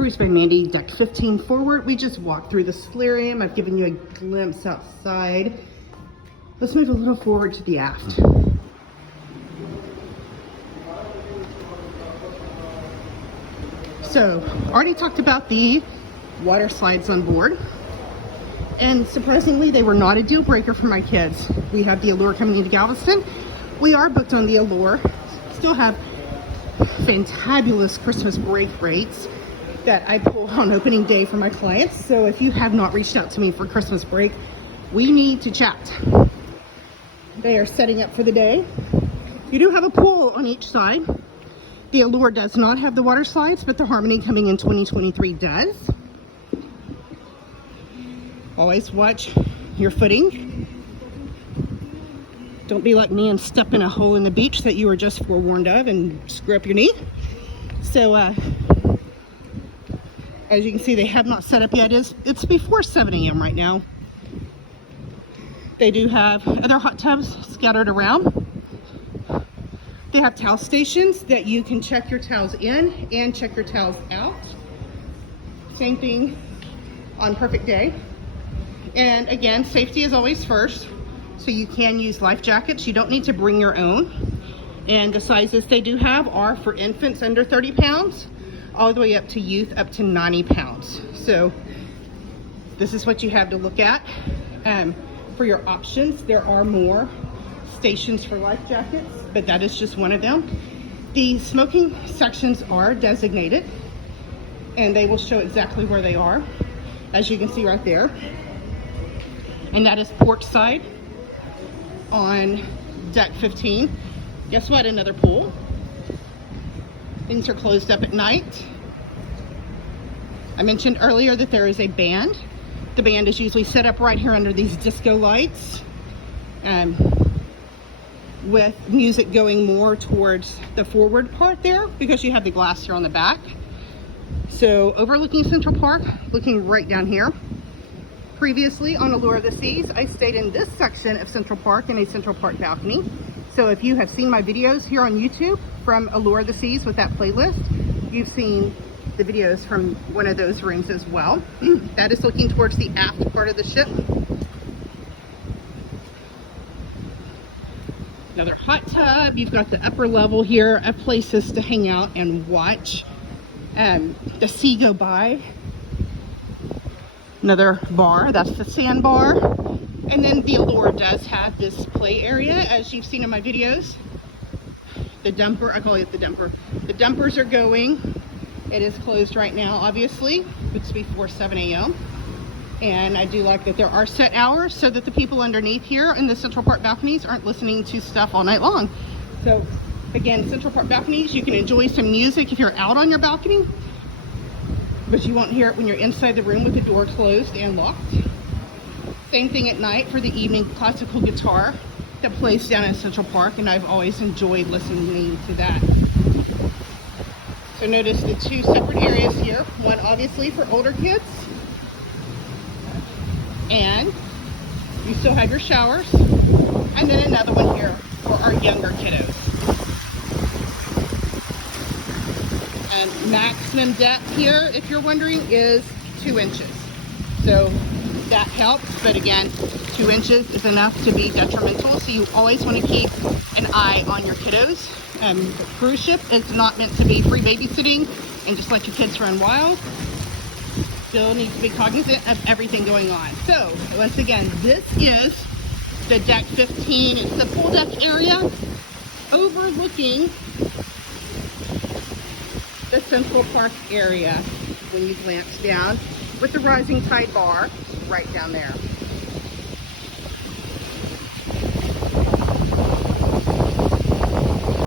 CruiseByMandy, deck 15 forward. We just walked through the solarium. I've given you a glimpse outside. Let's move a little forward to the aft. So, already talked about the water slides on board. And surprisingly, they were not a deal breaker for my kids. We have the Allure coming into Galveston. We are booked on the Allure. Still have fantabulous Christmas break rates that I pull on opening day for my clients. So if you have not reached out to me for Christmas break, we need to chat. They are setting up for the day. You do have a pool on each side. The Allure does not have the water slides, but the Harmony coming in 2023 does. Always watch your footing. Don't be like me and step in a hole in the beach that you were just forewarned of and screw up your knee. So, as you can see, they have not set up yet. It's before 7 a.m. right now. They do have other hot tubs scattered around. They have towel stations that you can check your towels in and check your towels out. Same thing on perfect day. And again, safety is always first. So you can use life jackets. You don't need to bring your own. And the sizes they do have are for infants under 30 pounds, all the way up to youth up to 90 pounds. So this is what you have to look at. For your options, there are more stations for life jackets, but that is just one of them. The smoking sections are designated, and they will show exactly where they are, as you can see right there. And that is port side on deck 15. Guess what? Another pool. Things are closed up at night. I mentioned earlier that there is a band. The band is usually set up right here under these disco lights, with music going more towards the forward part there because you have the glass here on the back. So overlooking Central Park, looking right down here. Previously on Allure of the Seas, I stayed in this section of Central Park in a Central Park balcony. So if you have seen my videos here on YouTube from Allure of the Seas with that playlist, you've seen the videos from one of those rooms as well. That is looking towards the aft part of the ship. Another hot tub. You've got the upper level here of places to hang out and watch the sea go by. Another bar, that's the sandbar. And then the Allure does have this play area, as you've seen in my videos. The dumper, I call it the dumper. The dumpers are going. It is closed right now, obviously. It's before 7 a.m. And I do like that there are set hours so that the people underneath here in the Central Park balconies aren't listening to stuff all night long. So again, Central Park balconies, you can enjoy some music if you're out on your balcony, but you won't hear it when you're inside the room with the door closed and locked. Same thing at night for the evening classical guitar that plays down in Central Park, and I've always enjoyed listening to that. So notice the two separate areas here. One obviously for older kids, and you still have your showers, and then another one here for our younger kiddos. And maximum depth here, if you're wondering, is 2 inches. So that helps, but again, 2 inches is enough to be detrimental. So you always want to keep an eye on your kiddos. The cruise ship is not meant to be free babysitting and just let your kids run wild. Still needs to be cognizant of everything going on. So once again, this is the deck 15. It's the full deck area overlooking the Central Park area when you glance down, with the rising tide bar right down there.